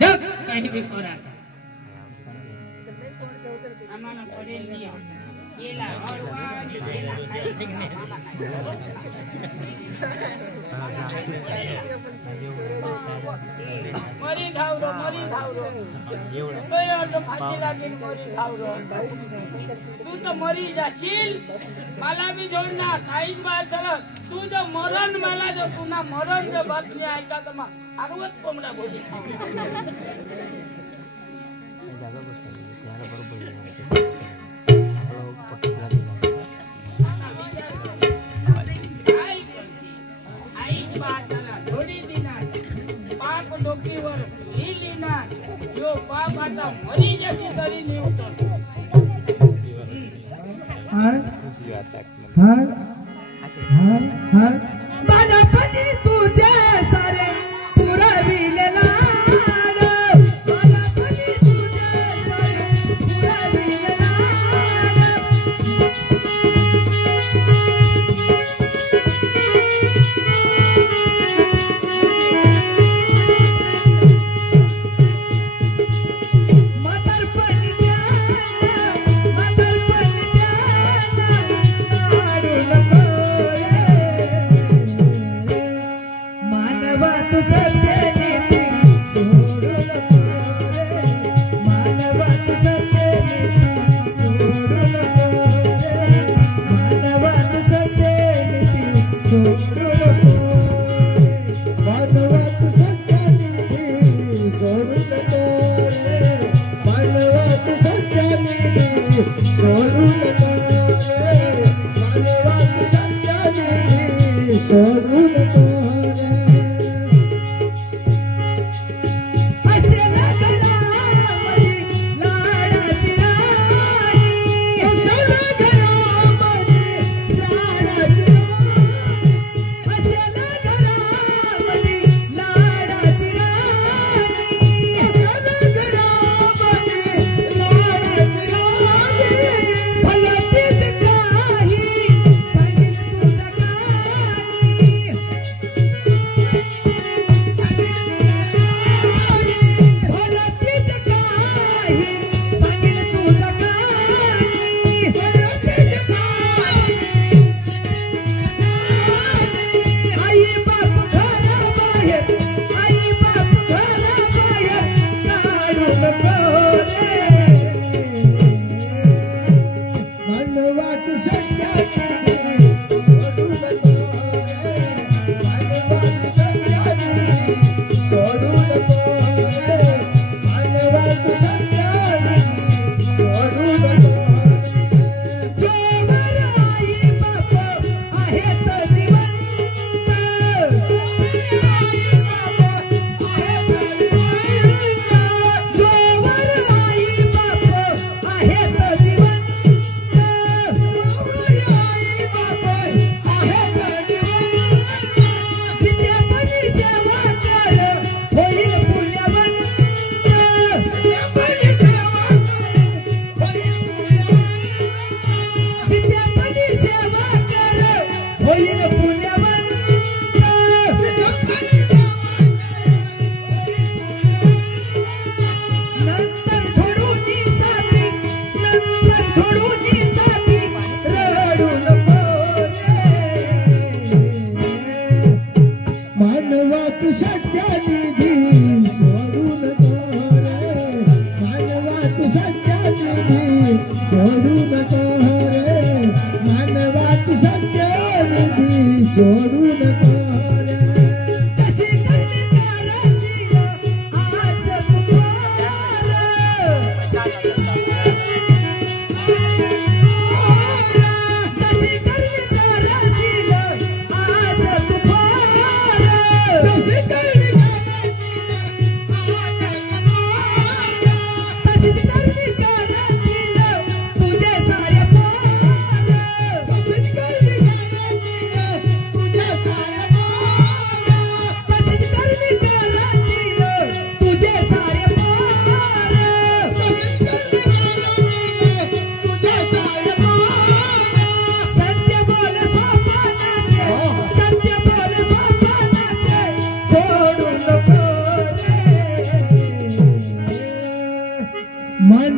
जग काही बी करा आम्हाला पडेल नाही गेला मरी धावरो फाशी लागेल मरी धावरो तू तर मरी जाशील मला बी जोडणार काहीच बाहेर झालं तू जर मरण मला जर पुन्हा मरण जर बातमी ऐका तर मग आगवत कोंबडा बोली जो बाप आता मरी जशी तरी नाही उतर बालपणी तुझे सारे पुरविलेला बालपणी तुझे सारे पुरविलेला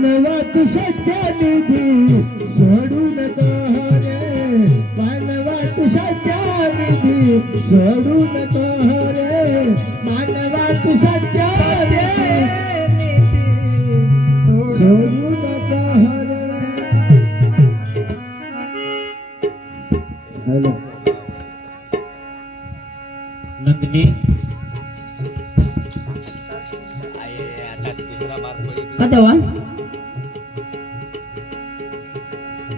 मानवा तू सत्यानिधी सोडू नको रे मानवा तू सत्यानिधी सोडू नको रे मानवा तू सत्यानिधी सोडू नको रे हॅलो नंदिनी कदवा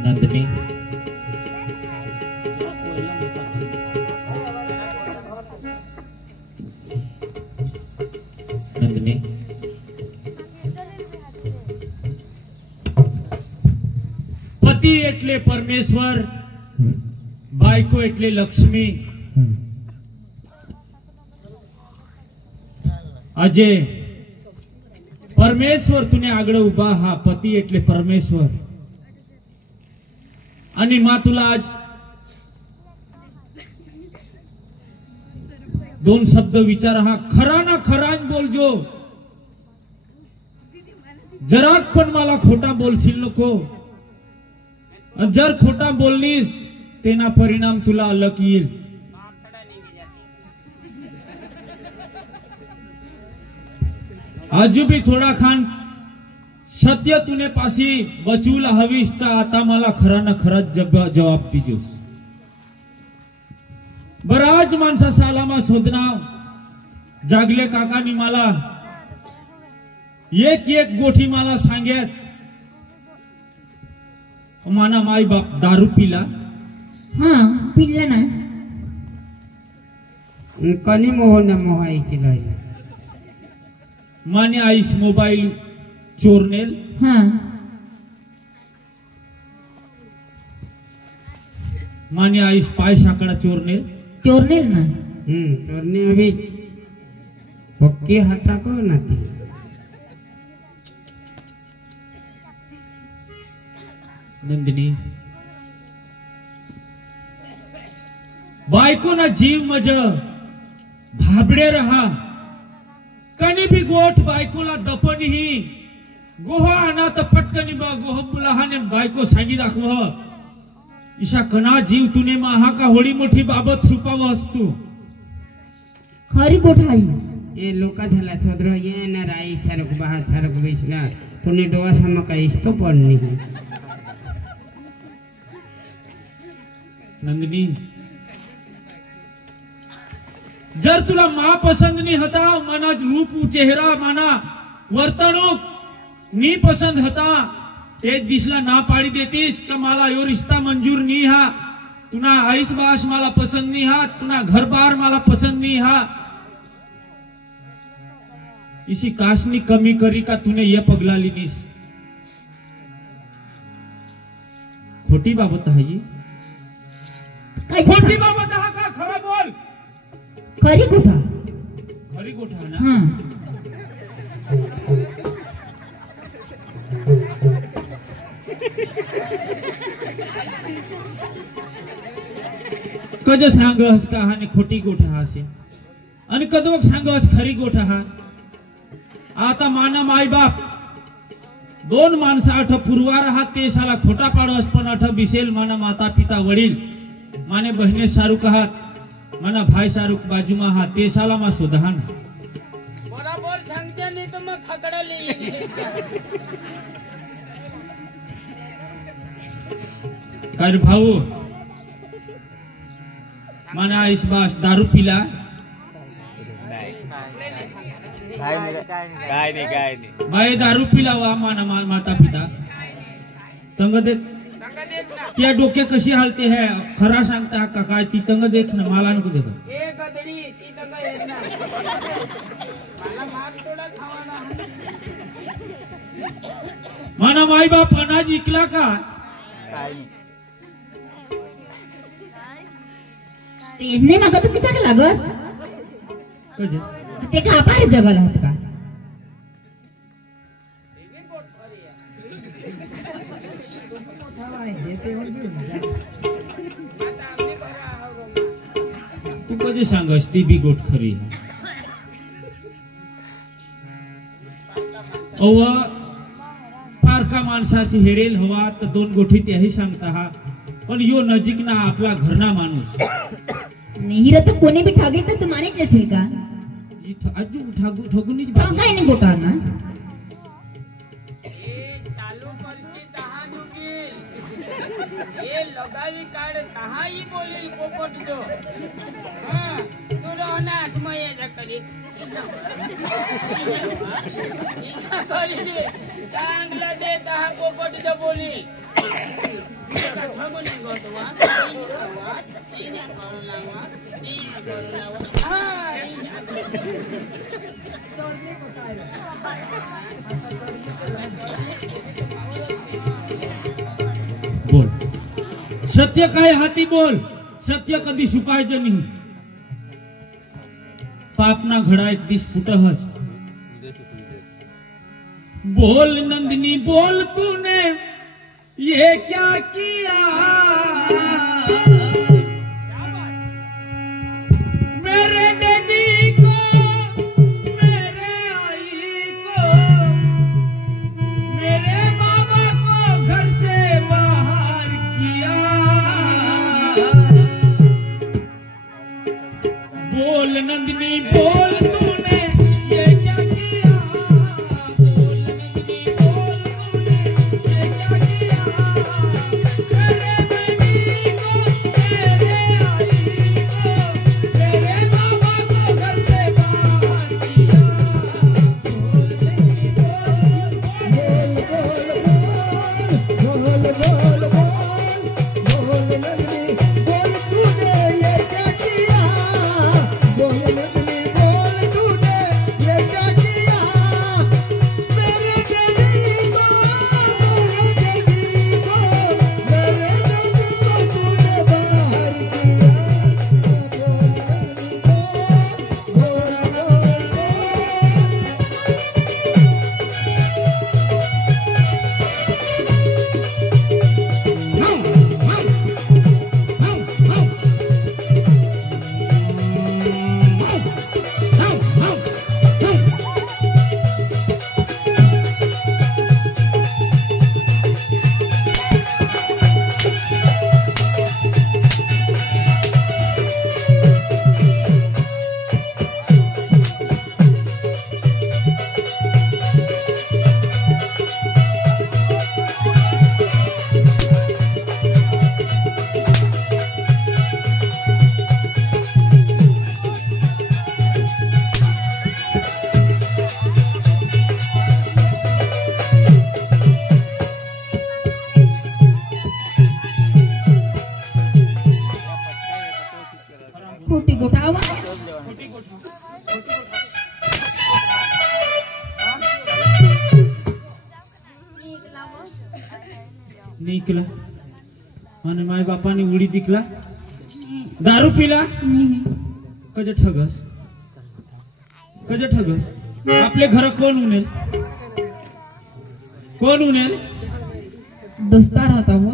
नंदिनी नंदिनी पति एटले परमेश्वर बायको एटले लक्ष्मी अजय परमेश्वर तुने आगळ उभा हा पती एटले परमेश्वर आणि मा तुला आज दोन शब्द विचार हा खरा ना खरा बोलजो जरात पण मला खोटा बोलशील नको जर खोटा बोललीस तेना परिणाम तुला अलग येईल आजू भी थोडा खान सत्य तुने पासी बचूला हवीस तर आता मला खरा ना खराच जवाब दिजोस बराच माणसा सालामा शोधनाव जागले काकानी मला एक एक गोठी मला सांगेत माना माई बाप दारू पिला हाँ पिल्ला ना कनी मोहन मोहायची नाही माने आईस मोबाईल चोरनेल हाँ माने आईस पाय साकडा चोरनेल चोरनेल ना चोरने अभी पक्की हटा को ना ती नंदिनी बायको ना जीव मज भाबडे रहा कनी भी गोठ बायकोला दपनी ही गोह आना तर पटकनी बा गोह मुलाहाने बायको सांगी दाखव ईशा कना जीव तुने महा का होडी मोठी बाबत छुपाव असतो खरी गोठाई ये लोका झाला छोद्र ये ना राई सरक बाहर सरक बेसना तूने डोआ सम का इस्तो पड़नी नंदिनी जर तुला मा पसंद नहीं होता मना रूप चेहरा माना वर्तणूक नी पसंद होता ते दिसला ना पाडी देतीस का मला यो रिश्ता मंजूर नहीं हा तुना आईस बास मला पसंद नहीं हा तुना घर बार मला पसंद नहीं हा इसी काशनी कमी करी का तूने ये पगला लीनीस खोटी बाबत है जी खोटी बाबत हा का खरा बोल खरी गोठा खरी गोठा ना हाँ कज सांगस का हाने खोटी गोठा हासे आणि कदवक सांगस खरी गोठा हा आता माना माई बाप दोन माणसं आठ पुरवार हा ते साला खोटा पाडस पण आठ बिसेल माना माता पिता वडील माने बहिणे सारू कहात माना भाई सारूक बाजू मा हा ते साला मा सुधान बराबर सांगते नाही तर मग खकडा लिहिली काय रे भाऊ माना आईस बास दारू पिला काय नाही बाई दारू पिला वा माना माता पिता तंग देख त्या डोके कशी हालते है खरा सांगता हा का ती तंग देख ना मला नको देख ए गदडी ती तंग येत ना मला मार थोडा खावाना माना माई बाप अनाज इकला का तेच नाही मागा तू पिसाक लागस कसे ते का बाहेर जगाला होत का तू कधी सांगस ती बी गोट खरी अव फार एका माणसाशी हेरेल हवा तर 2 गोठी त्याही सांगता हा पण यो नजीक ना आपला घरना माणूस हिरा तर कोणी बी ठगेल तर तू मानित असेल का आजू ठगुनीच काय नाही गोठा ना चालू करशी तहा जुगील ये लगावी काढ तहाही बोलील पोपट जो हां तू रहना असमय करी चांगला दे तहा पोपट जो बोली ठगुनी गोतवा तीन करू लावा हां बोल सत्य काय हाती बोल सत्य कधी सुकायचं नाही पापना घडा एक दिस फुटहस बोल नंदिनी बोल तूने ये क्या किया मेरे डैडी को मेरे आई को मेरे बाबा को घर से बाहर किया बोल नंदिनी बोल तूने ये क्या किया बोल नंदिनी बोल तूने ये क्या किया मेरे बेटी को मेरे आई को मेरे बाबा को घर से बाहर किया खोटी गोठा आवा निकला आणि माय बापाने उडी दिकला दारू पिला कज ठगस आपले घर कोण उनेल दोस्तार होता वो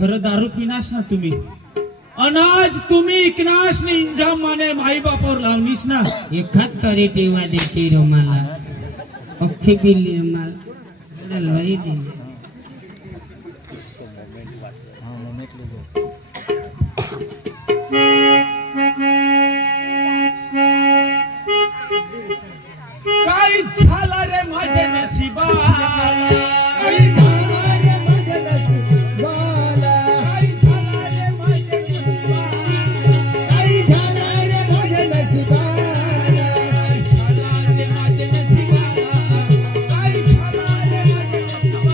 घर दारू पिनाश ना तुम्ही अनाज तुम्ही इकनाश ने इंजाम माने माई बापावर लावनीस ना एखाद तरी टेवा द्यायची रोमाला अख्खी बिल्ली रोमाला लई दिली काय झाला रे माझ्या नशिबाला आई झाला रे माझ्या नशिबाला काय झाला रे माझ्या नशिबाला आई झाला रे माझ्या नशिबाला काय झाला रे माझ्या नशिबाला काय झाला रे माझ्या नशिबाला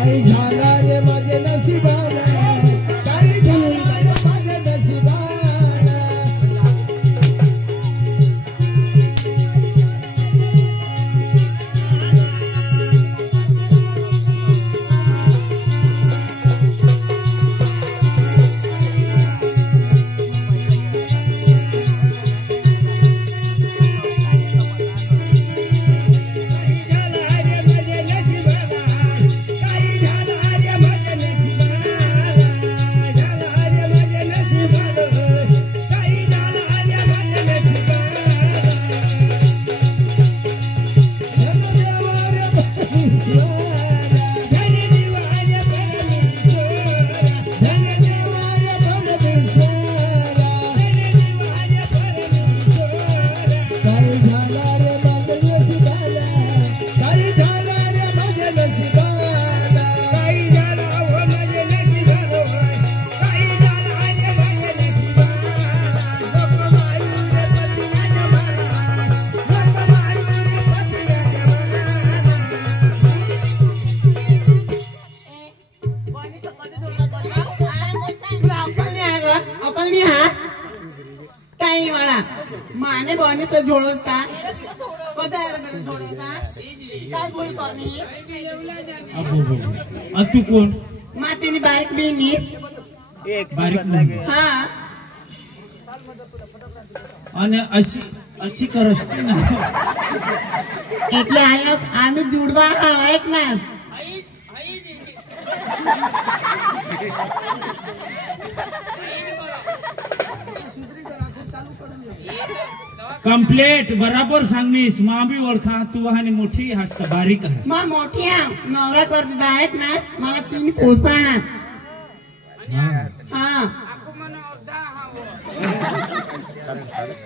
आई झाला रे माझ्या नशिबाला काय झाला रे माझ्या नशिबाला पानी से जोड़ो का पता है मेरे जोड़ो का काय बोल पानी अब तू कोण मातीनी बारीक बिनीस बारीक मुलगी. हाँ आणि अशी अशी करस ना એટલે આને જોડવા આવો એક ના कंप्लेट बराबर सांगनीस मा बी ओळखा तू आणि मोठी हास का बारीक आहे मग मोठी नवरा कर दिला एक ना मला 3 पोस्ता हाँ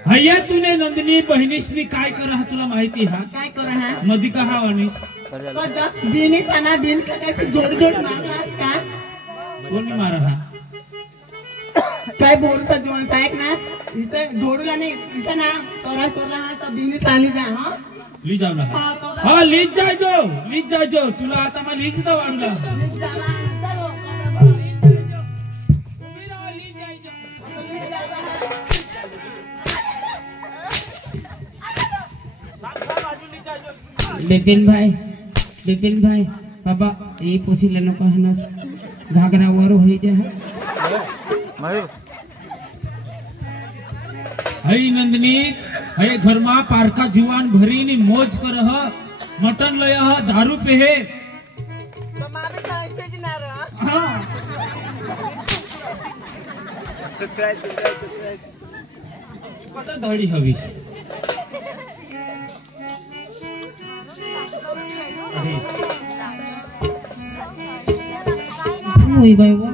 हय्या तूने नंदिनी बहिणीसनी काय करा तुला माहिती हा काय कर हा नदी कहा वनीस बिनी तना बिन का कैसे जोड़ जोड़ मारलास का कोणी मारा हा काय बोल सा जवान सा एक ना इथे जोडूला नाही इथे ना तोरा तोरा हा तर बिनी साली जा हा ली जावला हा लीज जायजो तुला आता मला लीज ना वाढला बिपिन भाई बाबा ये पोसी लेनो कहनस घाघरा वर होई जा हई नंदिनी हय घर मा पारका जुवान भरी नी मौज कर ह मटन लय ह दारू पे है तो मामी कैसे जिना रहा हाँ पता धड़ी हवीस होई बाबा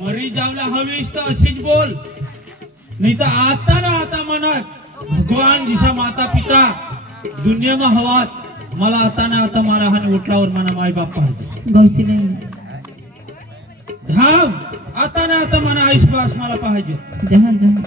मरी जावला हवीस तर अशीच बोल नाही तर आता ना आता म्हणत भगवान जिसा माता पिता दुनिया में हवात मला आता ना आता मारा हानी उठलावर मना माई बाप पाहिजे गौसी नाही धाम आता ना आता मना आईस बास मला पाहिजे जहां जहां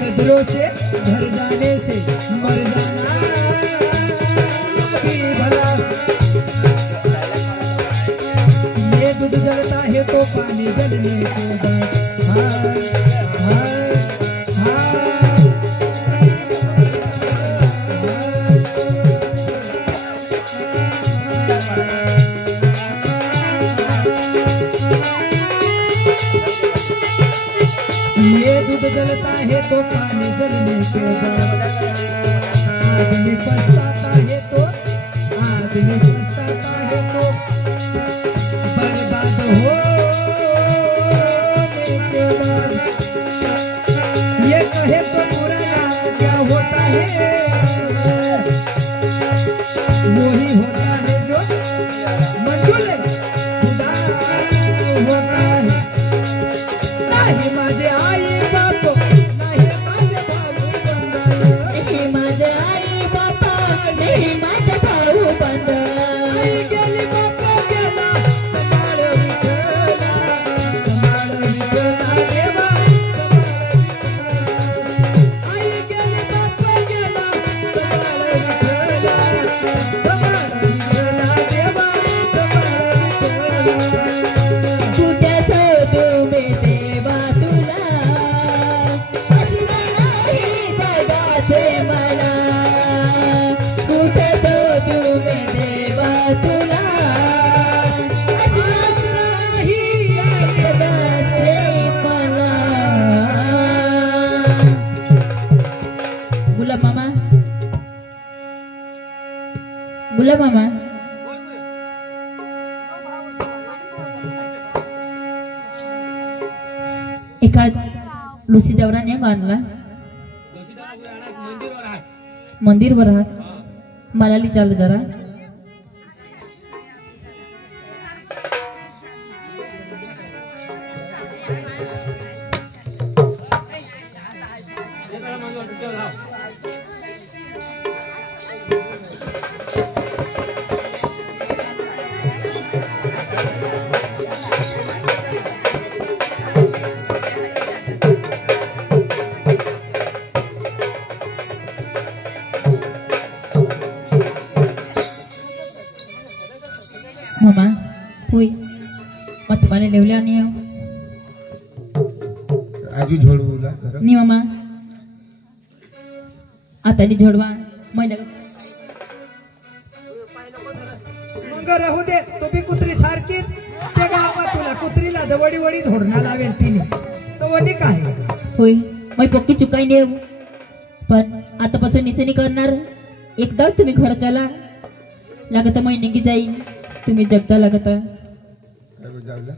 कदरों से घर जाने से मर जाना भी भला। ये दूध जलता है तो पानी जलने को डर। हाय हाय हाय ये दूध जलता है तो पानी जलने के बाद आदमी पछताता है तो बर्बाद होने के बाद ये कहे तो बुरा नाम क्या होता है वही होता है जो मंजूर खुदा होता है नाही माझे आई बाप नाही माझे भाऊ नाही माझे आई बापा नाही माझा भाऊ बंद आई गेली बापा गेला संभाळ विठला देवा आई गेली बापा गेला संभाळ विठला देवा कुठे तुम्ही देवा तुला असलं नाही जगाचे मला कुठे तुम्ही देवा तुला आसरा नाही जगाचे मला गुलाब मामा एखाद लुसी देवराने आणला मंदिरवर आहात मला चाल जरा मामा होय मत मला लेवले आणि आजू झोडवला खरं नी मामा आता नी झोडवा मैला मग राहू दे तो बी कुत्री सारखीच त्या गावात तुला कुत्रीला जवडी वडी झोडणा लावेल तिने तो वनी काय होय मै पक्की चुकाई नेव पण आतापासून निसेनी करणार एकदा तुम्ही घर चला लागत मै निघी जाईल तुम्ही जगता लागता काय जावला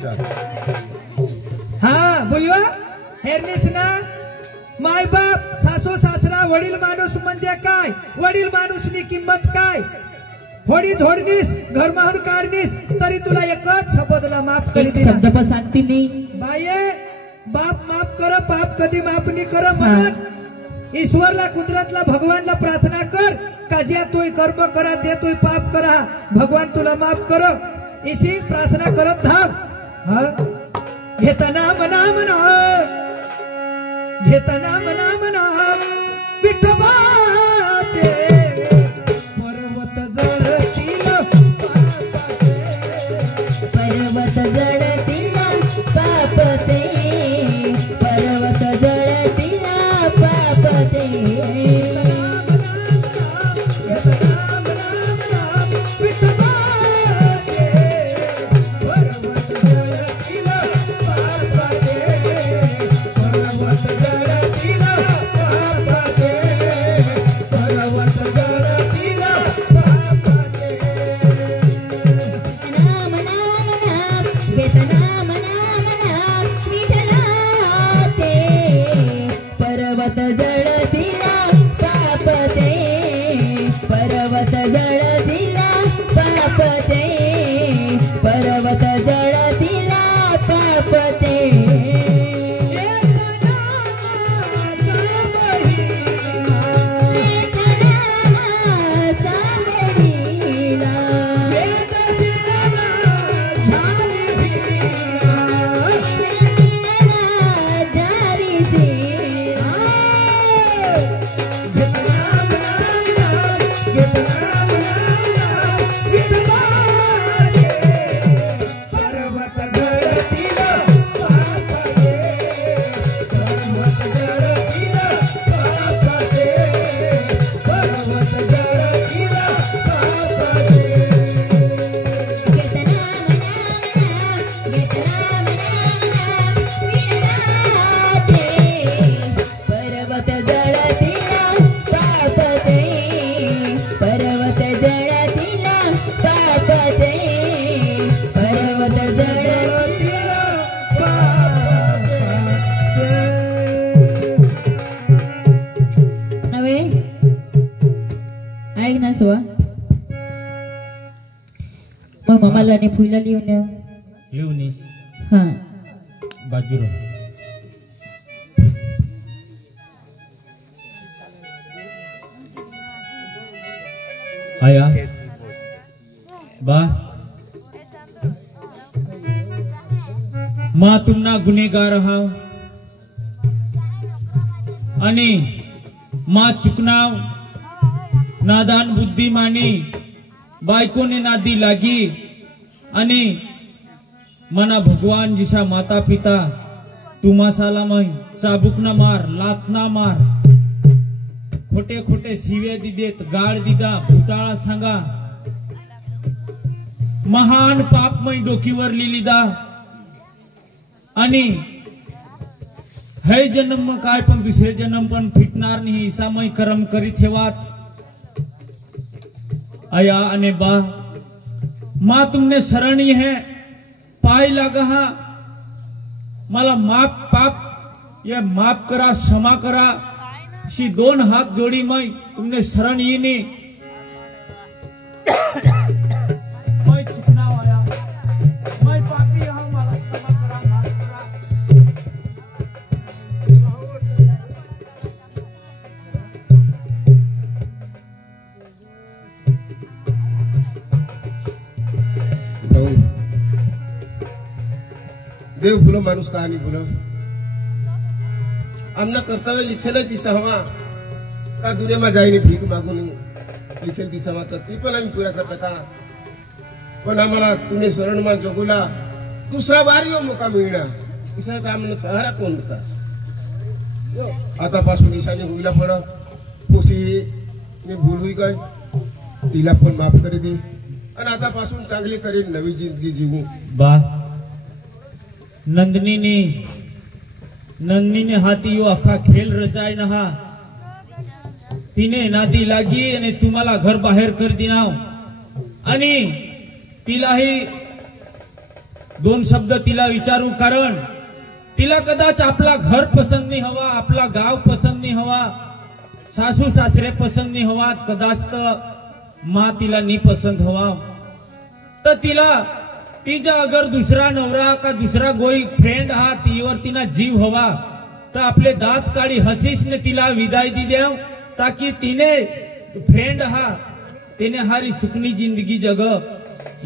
चल हा बुयवा हेरनीस ना माय बाप सासू सासरा वडील माणूस म्हणजे काय वडील माणूसनी किंमत काय होडी झोडणीस घर माहून काढणीस तरी तुला एकच शब्दला माफ करी एक दिला शब्द पण सांगते मी बाये बाप माफ कर पाप कधी माफ नाही कर म्हणून ईश्वरला कुदरतला भगवानला प्रार्थना कर का जे तू कर्म करा जे तू पाप करा भगवान तुला माफ करो इसी प्रार्थना करत धाव हा घेताना मना मना घेताना मना मना विठोबाचे पर्वत जळतील पापाचे पर्वत जळतील पापते पर्वत जळतील पापते पर्वत जळातीला पापाचे पर्वत जळातीला नवे ऐक ना सवा मग मम्माला आणि फुला लिहून हा बाजूला आया बा मा तुमना गुन्हेगार हा आणि मा चुकनाव नादान बुद्धिमानी बायकोने नादी लागी आणि मना भगवान जिसा माता पिता तुम्हा साला मै चाबूक ना मार लात ना मार खोटे खोटे शिवे दिदेत गाळ दिदा भूताळा सांगा महान पाप मै डोकीवर लिहिदा आणि हे जन्म काय पण दुसरे जन्म पण फिटणार नाही ईसा मै कर्म करी ठेवात आया अने बा माँ तुमने शरणी है पाय लगा मला माफ पाप ये माफ करा क्षमा करा शी दोन हात जोडी मैं तुमने शरण येणे मैं चुकना आया मैं पापी हूं मला क्षमा करा माफ करा देव फुलं माणूस कहाणी फुलं आमना कर्तव्य लिखेल दिसावा का दुनिया में जाईने भीक मागून लिखेल दिसावा तर ती पण आम्ही पुरा करता का पण आम्हाला तुम्ही शरण मान जगूला दूसरा बार यो मौका मिळणार इसा आम्हाला सहारा कोण होता आतापासून ईशाने होईला पड पोसी मी भूल हुई गई तिला पण माफ कर दे आणि आतापासून चांगली करेन नवी जिंदगी जीवू बा नंदिनी ने हाथी यो अखा खेल रचाय नहा तिने नादी लागी आणि तुम्हाला घर बाहेर कर दिनाव आणि तिलाही दोन शब्द तिला विचारू कारण तिला कदाच आपला घर पसंद नाही हवा आपला गाव पसंद नाही हवा सासू सासरे पसंद नाही हवा कदाच तर माँ तिला नहीं पसंद हवा तर तिला तीजा अगर दूसरा नवरा का दूसरा कोई फ्रेंड हा तीवर तिना जीव हवा तर आपले दात काढी हसीस ने तिला विदाई दी देव ताकि तिने फ्रेंड हा तिने हारी सुखनी जिंदगी जग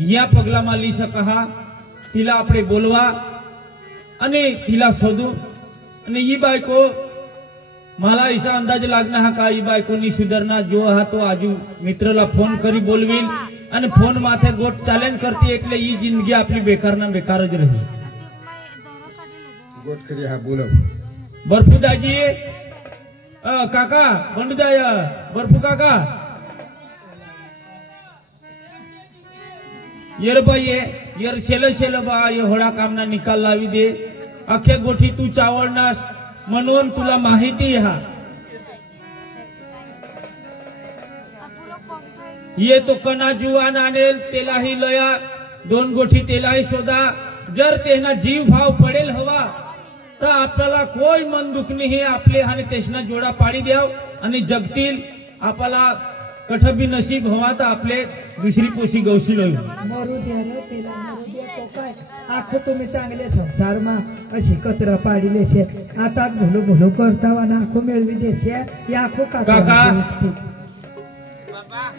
या पगला मा ली सका तिला आपले बोलवा आणि तिला शोधू आणि ही बायको मला ऐसा अंदाज लागना हा का ही बायकोनी सुधारणा जो हा तो आजू मित्रला फोन करी बोलवील आणि फोन माथे गोट चॅलेंज करते એટલે ઈ जिंदगी आपली बेकार ना बेकार ज रही गोट करी हा बोलो बर्फुदाजी काका बंडुदाय बर्फू काका येर बाई येर शेल बा ये होडा कामना निकाल लावी दे अखे गोठी तू चावळनास म्हणून तुला माहिती हा ये तो कना जुवान आणेल तेलाही लया दोन गोठी तेलाही शोधा जर तेना जीव भाव पडेल हवा तर आपल्याला कोई मन दुख नाही आपले आणि तेसना जोडा पाडी द्याव आणि जगतील आपल्याला कठबी नसीब हवा तर आपले दुसरी पोशी गौशी लोई मरू द्या रे तिला मरू द्या तो काय आखो तुम्ही चांगले संसार मा अशी कचरा पाडिले छे आता भलो भलो करतावा ना आखो मेळवी देशे या आखो काका बाबा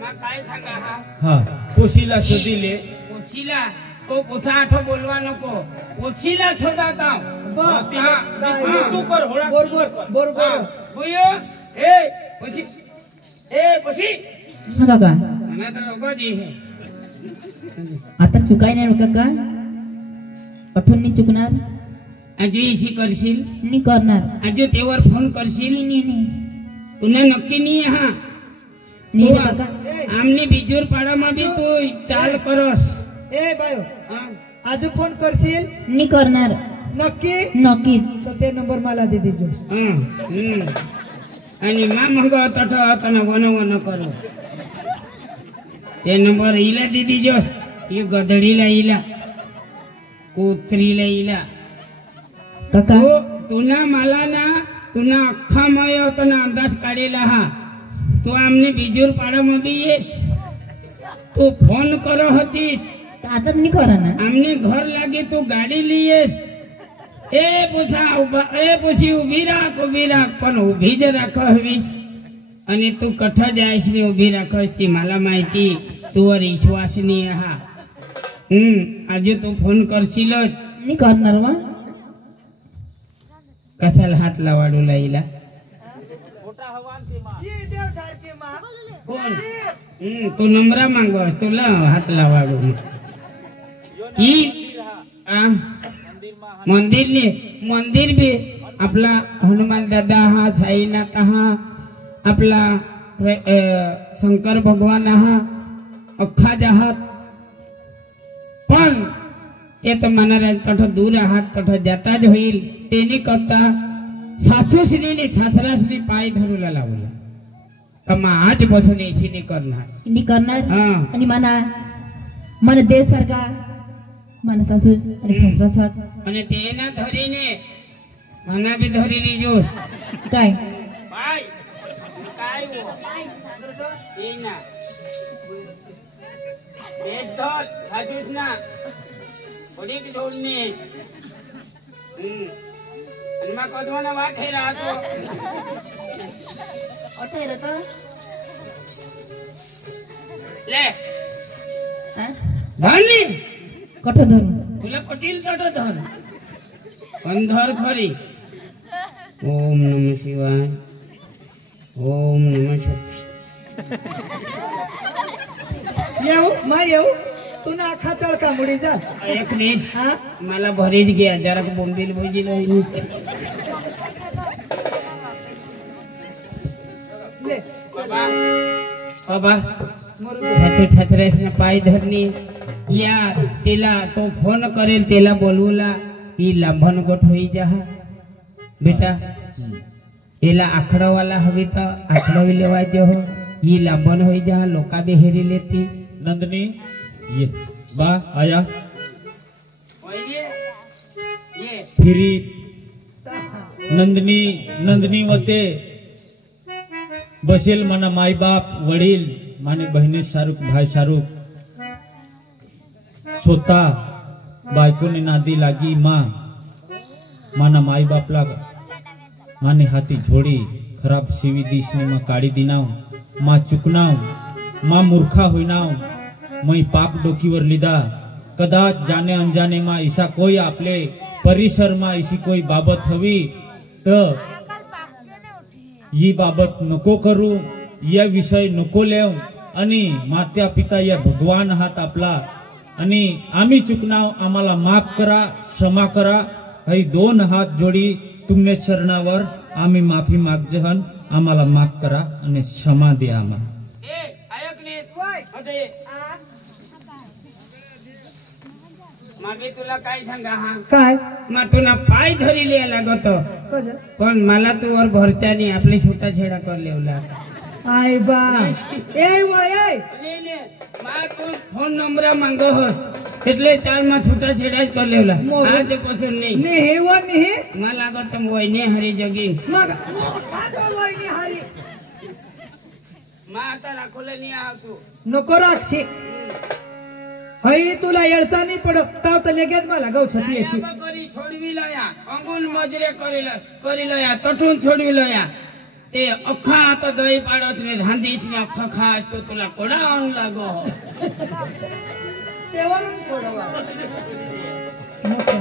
मा काय सांगा हा पोशीला शोधिले पोशीला तो पोसा आठो बोलवा नको पोशीला शोधाता तू कर होडा बरोबर बुयो ए पोशी हा काका मैं तो रोको जी है आता चुकाय नाही काका आठवण नाही चुकणार आजू इशी करशील नाही करणार आजू तेवर फोन करशील नाही तुला नक्की नाही हा नाही काका आमने बिजूर पाडा मा भी तू चाल करस ए बायो आज फोन करशील नाही करणार नक्की नक्की तर ते नंबर मला दे देजो आणि मा मग तट वन करो ते नंबर इला दीदी जोस ये गधडीला इला कुत्रीला इला काका तुला मला ना तुला अख्खा मय होता ना अंदाज काढेला हा तू आमने बिजूर पाडा मध्ये येस तू फोन करो होतीस आता तुम्ही करा ना आमने घर लागे तू गाडी लियेस ए पुसी उभी राख पण उभी जे राख हवीस आणि तू कठ जायस ने उभी राखस ती मला माहिती तुवर विश्वासनी हा आज तू फोन करशीलच मी करणार वा कशाला हात लावाडू लाईला कोण तू नम्रा मागस तुला हात लावाडू मंदिर भी आपला हनुमान दादा हा साईनाथ हा आपला शंकर भगवान हा अख्खा जहात पण ते तर म्हणणार कठ दूर आहात कठ जाताच होईल तेने करता सासूसनी सासरासनी पाय धरूला लावला कमा आज बसून एशीने करणार मी करणार हा. आणि मन देव सारखा मन सासू आणि सासरा साथ आणि ते ना धरीने म्हणा बी धरी जोस काय बाय काय हो ये ना बेस धर साजूस ना थोडी की जोडणी आणि मग कधवाना वाट हे राहतो अठे रे तो ले धरली कठ धरून तुला पटील चट धर पण धर खरी ओम नम शिवाय ओम नम शिवाय येऊ मा येऊ तू ना आखा चळका मुडी जा एक निस हा मला भरीच घ्या जरा बोंबील भुजी नाही ले बाबा सासू सासऱ्यासने पाय धरणी या तिला तो फोन करेल तिला बोलवला ही लांबन गोठ होई जा बेटा तिला आखडवाला हवी तर आखडवी लेवायचे हो ही लांबन होई जा लोका बी हेरी लेती नंदनी ये बा आया ये फिरी नंदनी वते बसेल मना माई बाप वडील माने बहिणी शाहरुख भाई शाहरुख स्वतः बायकोने नादी लागी माना माई बापला माने हाती झोडी खराब शिवी दिसने मा काढी दिनाव मा चुकनाव मा मूर्खा होईनाव मई पाप डोकीवर लिदा कदाच जाने अनजाने मा ऐसा कोई आपले परिसर मा ऐसी कोई बाबत हवी तर ही बाबत नको करू या विषय नको लेव आणि मात्या पिता या भगवान हात आपला आणि आम्ही चुकनाव आम्हाला माफ करा क्षमा करा हे दोन हात जोडी तुमने चरणावर आम्ही माफी मागजहन आम्हाला माफ करा आणि क्षमा द्या आम्हाला ए आयक ने अटे मागे तुला काय सांगा हा काय मग तुला पाय धरी लिहा लागत कज पण मला तू वर भरच्यानी आपली छोटा छेडा कर लेवला आय बा ए वय ए ले मा तू फोन नंबर मागस એટલે ચાલ માં છૂટા છેડા જ કરી લેવલા આજે પછી નહીં निहे व निहे માં લાગત વયને હરી જગી मग आता वय निहारी मा आता राखोले नाही आवतो नको राक्षी हई तुला येळचा नाही पड ताव तर लगेच मला गवसती याची કરી છોડવી લયા અંગુન મજરે કરી લયા તઠું છોડવી લયા તે અખા તો દહીં પાડોશ ને રાંધીશ ને અખા ખાસ તો તુલા કોડા અંગ લાગો तेवरून सोडवा नको